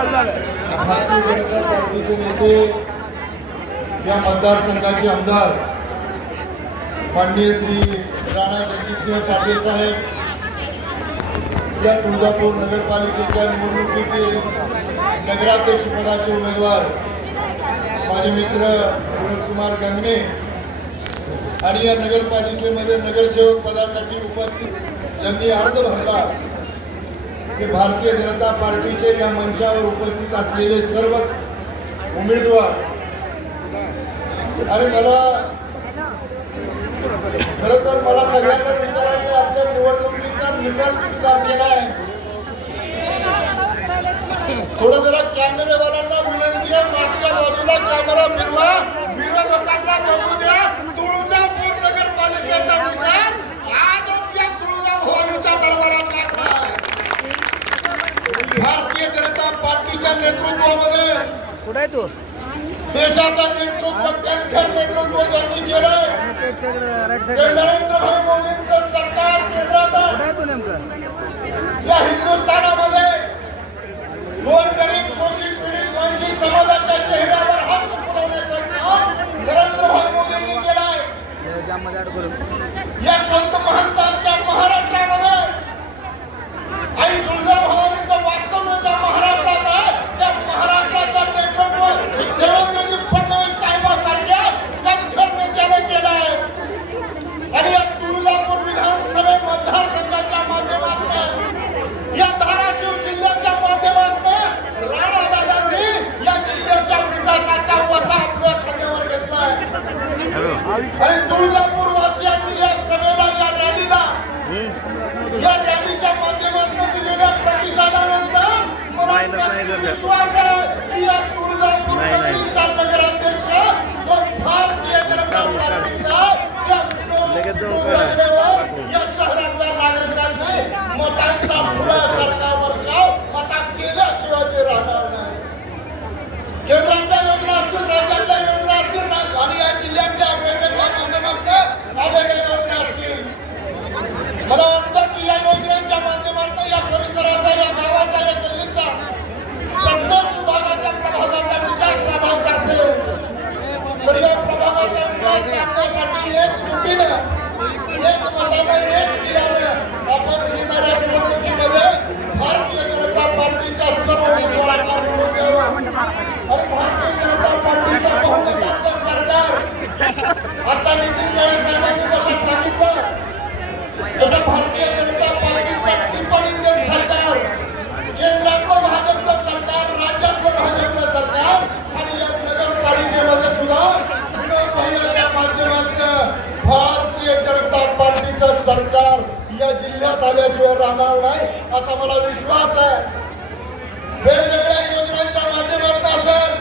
भारतीय जनता पार्टीचे नेते या मतदारसंघाचे आमदार माननीय श्री राणा रणजितसिंह पाटील साहेब या तुळजापूर नगरपालिकेच्या निवडणुकीचे नगराध्यक्ष पदाचे उमेदवार माझे मित्र विनोद कुमार गंगणे आणि या नगरपालिकेमध्ये नगरसेवक पदासाठी उपस्थित यांनी अर्ज भरला. ते भारतीय जनता पार्टीचे या मंचावर उपस्थित असलेले सर्वच उमेदवार. आणि मला खरं तर मला सगळ्यांना विचारायचं आपल्या निवडणुकीचा निकाल किती लागलेला आहे? थोडं जरा कॅमेरेवाल्यांना विनंती आहे मागच्या बाजूला कॅमेरा फिरवा विरोधकांना बघू द्या तुळजापूर नगरपालिकेचा निकाल आजच या तुळजाभवानीच्या दरबारात लागला भारतीय जनता पार्टीच्या नेतृत्वामध्ये कुठे तू? देशाचं नेतृत्व कणखर नेतृत्व ज्यांनी केलं ते साईड नरेंद्र भाई मोदींचं सरकार केंद्रात या हिंदुस्थानामध्ये गोरगरीब शोषित पीडित वंचित समाजाच्या चेहऱ्यावर हात चुकवण्याचं काम नरेंद्र भाई मोदींनी केलं आणि तुळजापूर वासियांनी या सभेला या रॅलीला या रॅलीच्या माध्यमातून दिलेल्या प्रतिसादानंतर मला विश्वास आहे की या तुळजापूर. नगरीचा नगराध्यक्ष जो भारतीय जनता पार्टीचा या विनोद लगेच जाऊन कुटुंबावर या शहरातल्या नागरिकांनी मतांचा फुलासारखा वर्षाव आता केल्याशिवाय ते राहणार नाही केंद्रातल्या योजना असतील राज्यातल्या योजना असतील ना- आणि या जिल्ह्यातल्या वेगवेगळ्या माध्यमातून आलेल्या योजना असतील मला वाटतं की या योजनेच्या माध्यमातून या परिसराचा या गावाचा या गल्लीचा प्रत्येक विभागाच्या प्रभागाचा विकास साधायचा असेल तर या प्रभागाचा विकास साधण्यासाठी एक जुटीनं एक मतानं एक दिल्यानं आपण येणाऱ्या या आल्याशिवाय राहणार नाही असा मला विश्वास आहे. वेगवेगळ्या योजनांच्या माध्यमातून असेल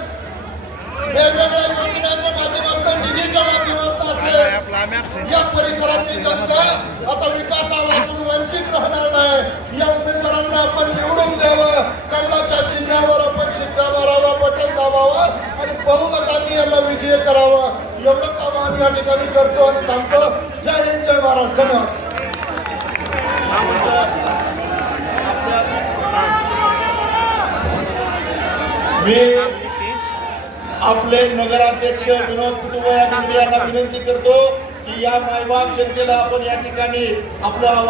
वेगवेगळ्या योजनांच्या माध्यमातून निधीच्या माध्यमातून असेल या परिसरातली जनता आता विकासापासून वंचित राहणार नाही. या उमेदवारांना आपण निवडून द्यावं कमलाच्या जिल्ह्यावर आपण शिक्का मारावा बटन दाबावं आणि बहुमतांनी यांना विजय करावं. एवढंच आवाहन या ठिकाणी करतो आणि थांबतो. जय हिंद जय महाराज. धन्यवाद. मी आपले नगराध्यक्ष विनोद कुटुंब यांना विनंती करतो की या मायबाप जनतेला आपण या ठिकाणी आपलं आवाज